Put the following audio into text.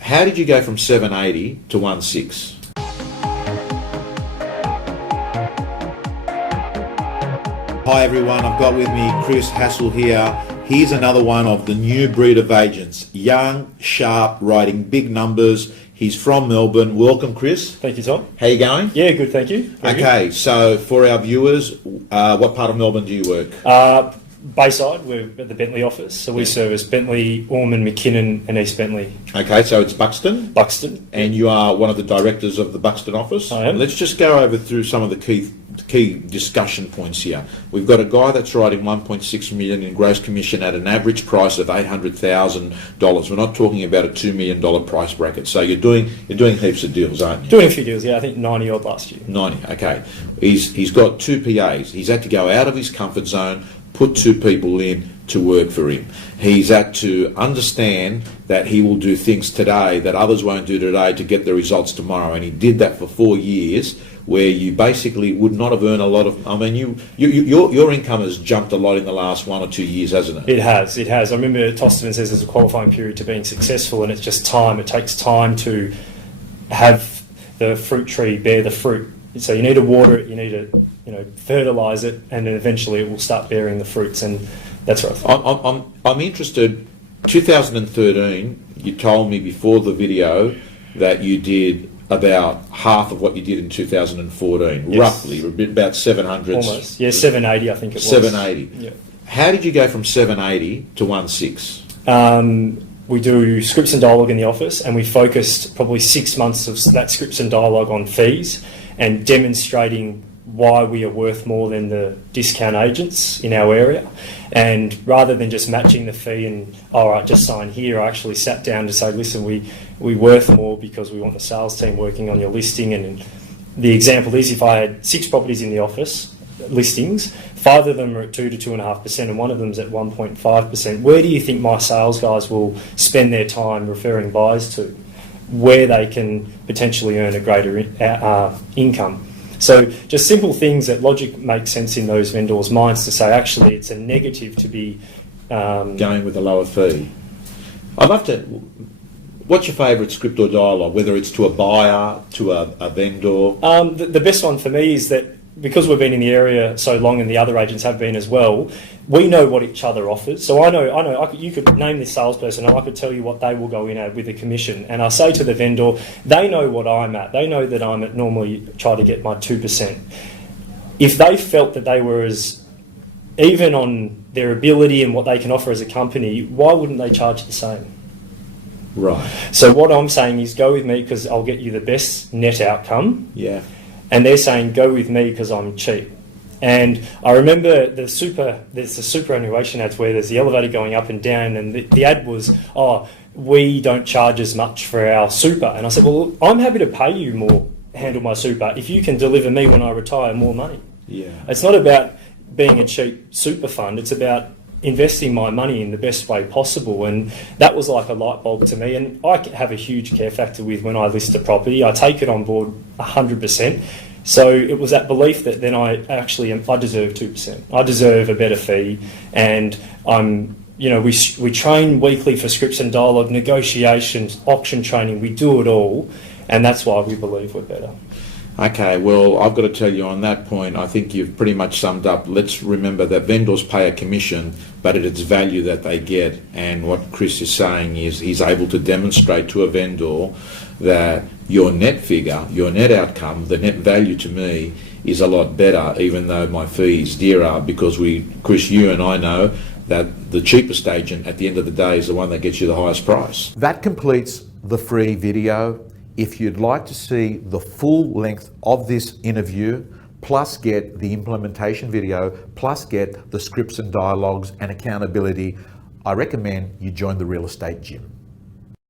How did you go from 780 to 16? Hi everyone, I've got with me Chris Hassall here. Here's another one of the new breed of agents. Young, sharp, writing big numbers. He's from Melbourne. Welcome, Chris. Thank you, Tom. How you going? Yeah, good, thank you. Okay, so for our viewers, what part of Melbourne do you work? Bayside, we're at the Bentley office, so we service Bentley, Ormond, McKinnon and East Bentley. Okay, so it's Buxton? Buxton. And you are one of the directors of the Buxton office? I am. Let's just go over through some of the key discussion points here. We've got a guy that's writing 1.6 million in gross commission at an average price of $800,000. We're not talking about a $2 million price bracket. So you're doing heaps of deals, aren't you? Doing a few deals, yeah. I think 90 odd last year. 90, okay. He's got 2 PAs. He's had to go out of his comfort zone, put 2 people in to work for him. He's had to understand that he will do things today that others won't do today to get the results tomorrow. And he did that for 4 years, where you basically would not have earned a lot of. I mean, your income has jumped a lot in the last 1 or 2 years, hasn't it? It has. I remember Tosterman says there's a qualifying period to being successful, and it's just time. It takes time to have the fruit tree bear the fruit. So you need to water it, you need to fertilise it, and then eventually it will start bearing the fruits. And that's right. I'm interested. 2013, you told me before the video that you did about half of what you did in 2014, yes. Roughly, about 700. Almost, yeah, 780 I think it was. 780. Yeah. How did you go from 780 to 16? We do scripts and dialogue in the office, and we focused probably 6 months of that scripts and dialogue on fees and demonstrating why we are worth more than the discount agents in our area. And rather than just matching the fee and, all right, just sign here, I actually sat down to say, listen, we worth more because we want the sales team working on your listing. And the example is, if I had 6 properties in the office, listings, 5 of them are at 2 to 2.5%, and 1 of them's at 1.5%. Where do you think my sales guys will spend their time referring buyers to, where they can potentially earn a greater income? So just simple things that logic makes sense in those vendors' minds to say, actually, it's a negative to be going with a lower fee. I'd love to. What's your favourite script or dialogue, whether it's to a buyer, to a vendor? The best one for me is that because we've been in the area so long, and the other agents have been as well, we know what each other offers. So I know you could name this salesperson and I could tell you what they will go in at with a commission. And I say to the vendor, they know what I'm at. They know that I'm at normally try to get my 2%. If they felt that they were as even on their ability and what they can offer as a company, why wouldn't they charge the same? Right. So what I'm saying is, go with me because I'll get you the best net outcome. Yeah. And they're saying, go with me because I'm cheap. And I remember there's the superannuation ads where there's the elevator going up and down, and the ad was, oh, we don't charge as much for our super. And I said, well, I'm happy to pay you more, handle my super, if you can deliver me when I retire more money. Yeah. It's not about being a cheap super fund, it's about investing my money in the best way possible. And that was like a light bulb to me. And I have a huge care factor with when I list a property. I take it on board 100%. So it was that belief that then I deserve 2%. I deserve a better fee. And we train weekly for scripts and dialogue, negotiations, auction training. We do it all. And that's why we believe we're better. Okay, well, I've got to tell you on that point, I think you've pretty much summed up. Let's remember that vendors pay a commission, but it's value that they get. And what Chris is saying is he's able to demonstrate to a vendor that your net figure, your net outcome, the net value to me is a lot better, even though my fee is dearer, because Chris, you and I know that the cheapest agent at the end of the day is the one that gets you the highest price. That completes the free video. If you'd like to see the full length of this interview, plus get the implementation video, plus get the scripts and dialogues and accountability, I recommend you join the Real Estate Gym.